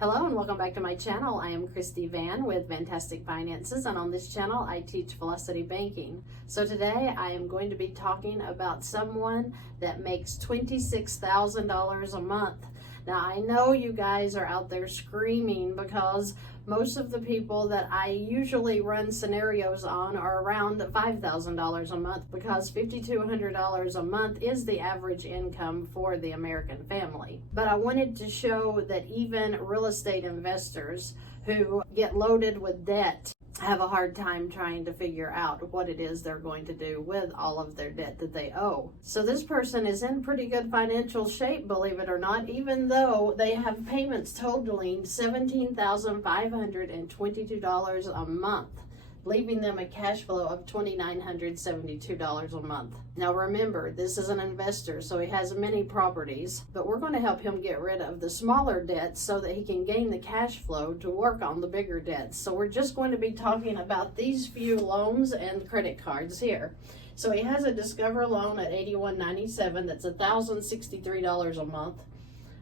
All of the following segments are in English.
Hello and welcome back to my channel. I am Christy Vann with VANNtastic Finances, and on this channel I teach velocity banking. So today I am going to be talking about someone that makes $26,000 a month. Now I know you guys are out there screaming because most of the people that I usually run scenarios on are around $5,000 a month, because $5,200 a month is the average income for the American family. But I wanted to show that even real estate investors who get loaded with debt have a hard time trying to figure out what it is they're going to do with all of their debt that they owe. So this person is in pretty good financial shape, believe it or not, even though they have payments totaling $17,522 a month, leaving them a cash flow of $2,972 a month. Now remember, this is an investor, so he has many properties, but we're going to help him get rid of the smaller debts so that he can gain the cash flow to work on the bigger debts. So we're just going to be talking about these few loans and credit cards here. So he has a Discover loan at $81.97, that's $1,063 a month,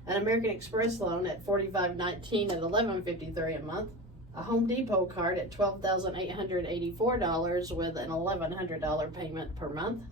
an American Express loan at $45.19 at $11.53 a month, a Home Depot card at $12,884 with an $1,100 payment per month,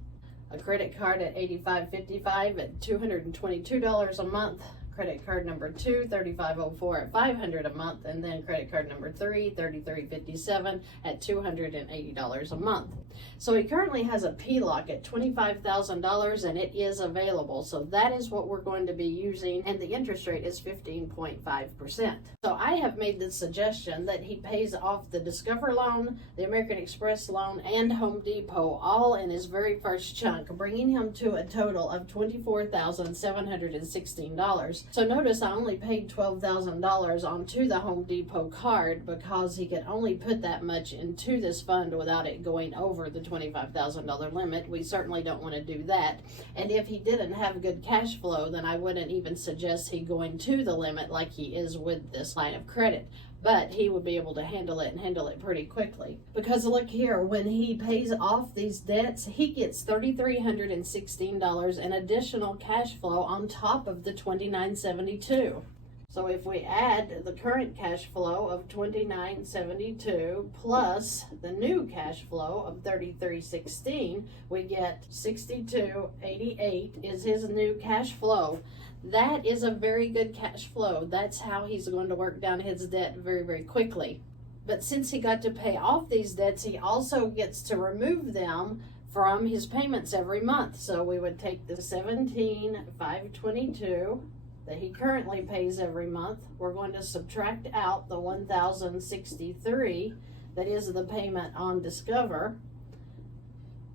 a credit card at $85.55 at $222 a month, credit card number 2, $35.04 at $500 a month, and then credit card number 3, $33.57 at $280 a month. So he currently has a PLOC at $25,000 and it is available. So that is what we're going to be using, and the interest rate is 15.5%. So I have made the suggestion that he pays off the Discover loan, the American Express loan, and Home Depot all in his very first chunk, bringing him to a total of $24,716. So notice I only paid $12,000 onto the Home Depot card because he could only put that much into this fund without it going over the $25,000 limit. We certainly don't want to do that. And if he didn't have good cash flow, then I wouldn't even suggest he going to the limit like he is with this line of credit. But he would be able to handle it and handle it pretty quickly. Because look here, when he pays off these debts, he gets $3,316 in additional cash flow on top of the $2,972. So if we add the current cash flow of $2,972 plus the new cash flow of $3,316, we get $6,288 is his new cash flow. That is a very good cash flow. That's how he's going to work down his debt very, very quickly. But since he got to pay off these debts, he also gets to remove them from his payments every month. So we would take the $17,522 that he currently pays every month. We're going to subtract out the $1,063 that is the payment on Discover.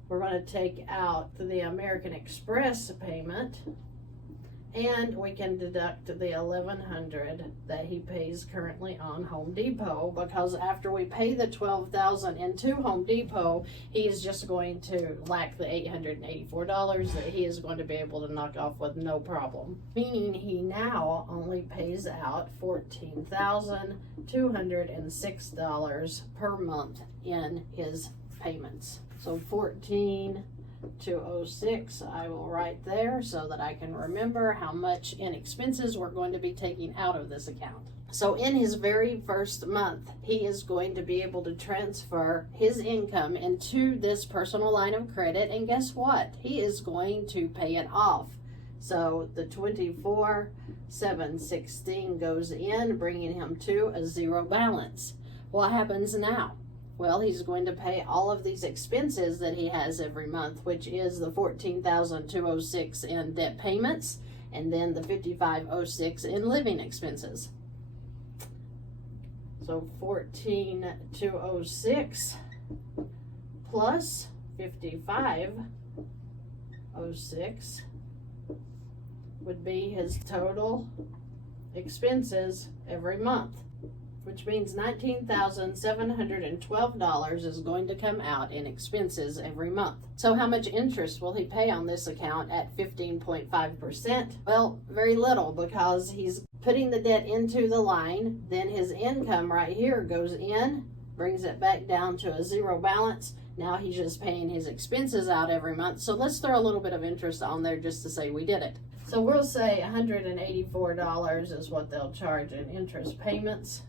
We're going to take out the American Express payment, and we can deduct the $1,100 that he pays currently on Home Depot, because after we pay the $12,000 into Home Depot, he is just going to lack the $884 that he is going to be able to knock off with no problem. Meaning he now only pays out $14,206 per month in his payments. So $14,206 I will write there so that I can remember how much in expenses we're going to be taking out of this account. So in his very first month, he is going to be able to transfer his income into this personal line of credit, and guess what? He is going to pay it off. So the $24,716 goes in, bringing him to a zero balance. What happens now? Well, he's going to pay all of these expenses that he has every month, which is the $14,206 in debt payments, and then the $5,506 in living expenses. So $14,206 plus $5,506 would be his total expenses every month, which means $19,712 is going to come out in expenses every month. So how much interest will he pay on this account at 15.5%? Well, very little, because he's putting the debt into the line, then his income right here goes in, brings it back down to a zero balance. Now he's just paying his expenses out every month. So let's throw a little bit of interest on there just to say we did it. So we'll say $184 is what they'll charge in interest payments,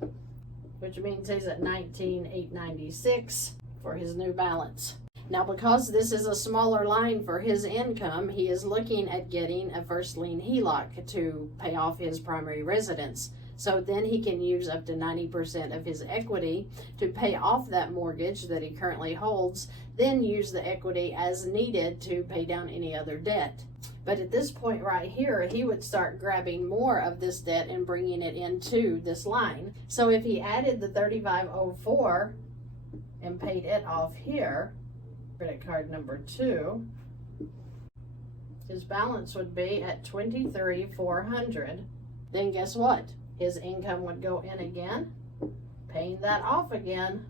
which means he's at $19,896 for his new balance. Now, because this is a smaller line for his income, he is looking at getting a first lien HELOC to pay off his primary residence. So then he can use up to 90% of his equity to pay off that mortgage that he currently holds, then use the equity as needed to pay down any other debt. But at this point right here, he would start grabbing more of this debt and bringing it into this line. So if he added the $3,504 and paid it off here, credit card number 2, his balance would be at $23,400. Then guess what? His income would go in again, paying that off again,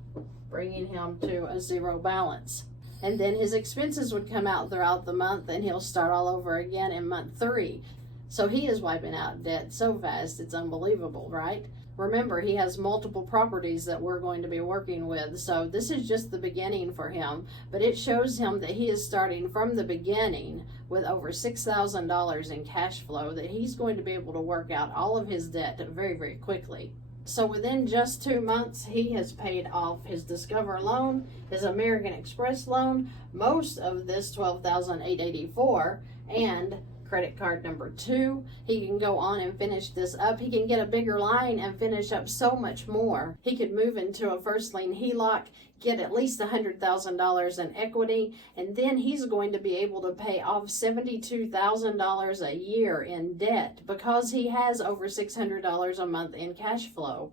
bringing him to a zero balance. And then his expenses would come out throughout the month, and he'll start all over again in month 3. So he is wiping out debt so fast, it's unbelievable, right? Remember, he has multiple properties that we're going to be working with, so this is just the beginning for him, but it shows him that he is starting from the beginning with over $6,000 in cash flow, that he's going to be able to work out all of his debt very, very quickly. So within just 2 months, he has paid off his Discover loan, his American Express loan, most of this $12,884, and credit card number 2. He can go on and finish this up. He can get a bigger line and finish up so much more. He could move into a first lien HELOC, get at least $100,000 in equity, and then he's going to be able to pay off $72,000 a year in debt because he has over $600 a month in cash flow.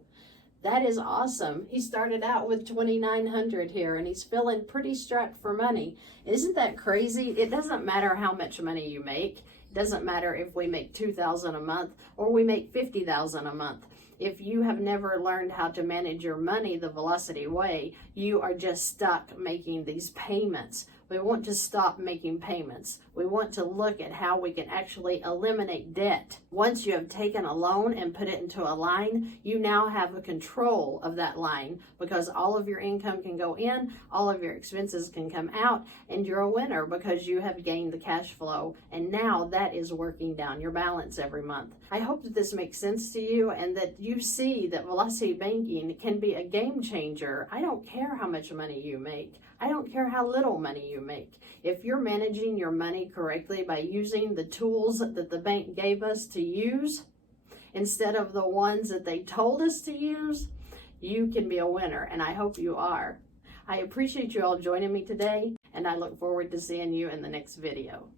That is awesome. He started out with $2,900 here, and he's feeling pretty strapped for money. Isn't that crazy? It doesn't matter how much money you make. It doesn't matter if we make $2,000 a month or we make $50,000 a month. If you have never learned how to manage your money the Velocity way, you are just stuck making these payments. We want to stop making payments. We want to look at how we can actually eliminate debt. Once you have taken a loan and put it into a line, you now have a control of that line because all of your income can go in, all of your expenses can come out, and you're a winner because you have gained the cash flow, and now that is working down your balance every month. I hope that this makes sense to you and that you see that Velocity Banking can be a game changer. I don't care how much money you make. I don't care how little money you make. If you're managing your money correctly by using the tools that the bank gave us to use instead of the ones that they told us to use, you can be a winner, and I hope you are. I appreciate you all joining me today, and I look forward to seeing you in the next video.